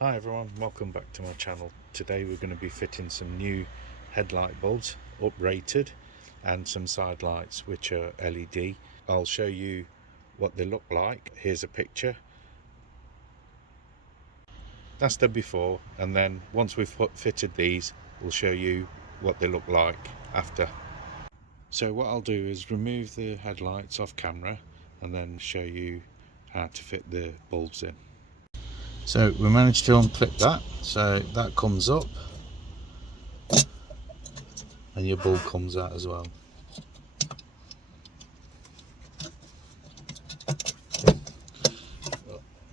Hi everyone, welcome back to my channel. Today we're going to be fitting some new headlight bulbs, uprated, and some side lights which are LED. I'll show you what they look like. Here's a picture. That's the before, and then once we've fitted these, we'll show you what they look like after. So what I'll do is remove the headlights off camera and then show you how to fit the bulbs in. So we managed to unclip that, so that comes up and your bulb comes out as well.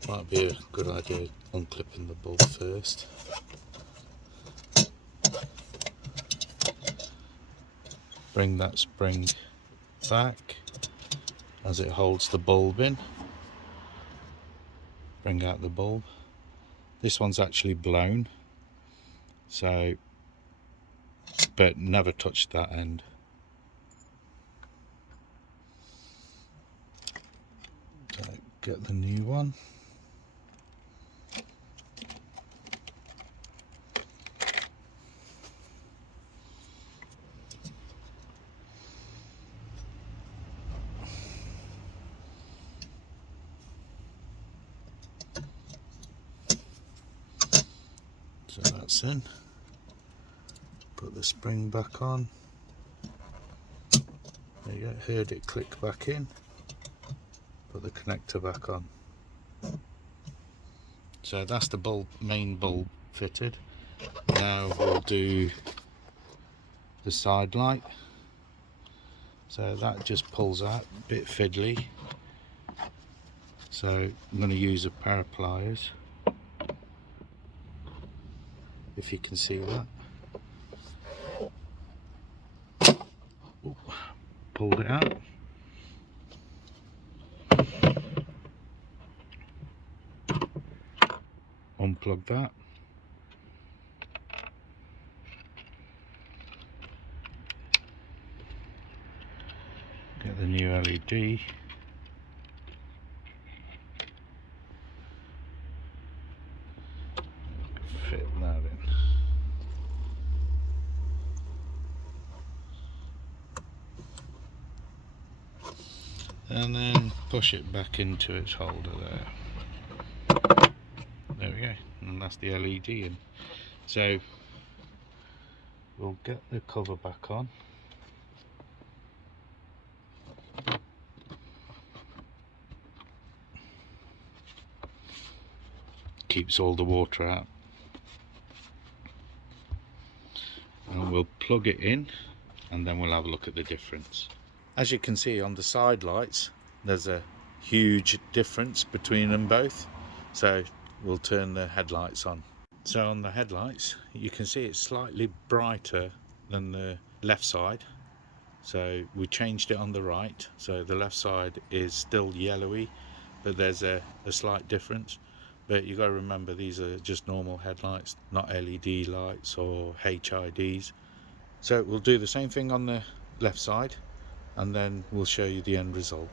Might be a good idea unclipping the bulb first. Bring that spring back as it holds the bulb in. Bring out the bulb. This one's actually blown, so but never touch that end. So get the new one. So that's in. Put the spring back on. There you go, heard it click back in. Put the connector back on. So that's the bulb, main bulb fitted. Now we'll do the side light. So that just pulls out, a bit fiddly. So I'm going to use a pair of pliers, if you can see that. Ooh, pulled it out. Unplug that. Get the new LED. Fit that in. And then push it back into its holder there. There we go, and that's the LED in. So we'll get the cover back on. Keeps all the water out. And we'll plug it in and then we'll have a look at the difference. As you can see on the side lights, there's a huge difference between them both. So we'll turn the headlights on. So on the headlights, you can see it's slightly brighter than the left side. So we changed it on the right. So the left side is still yellowy, but there's a slight difference. But you got to remember, these are just normal headlights, not LED lights or HIDs. So we'll do the same thing on the left side and then we'll show you the end result.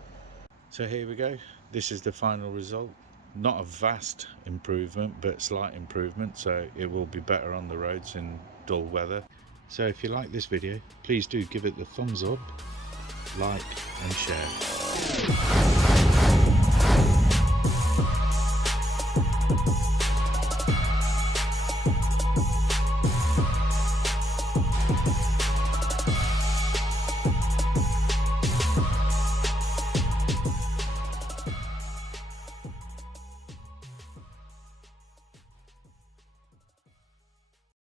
So here we go, this is the final result. Not a vast improvement, but slight improvement, so it will be better on the roads in dull weather. So if you like this video, please do give it the thumbs up, like and share.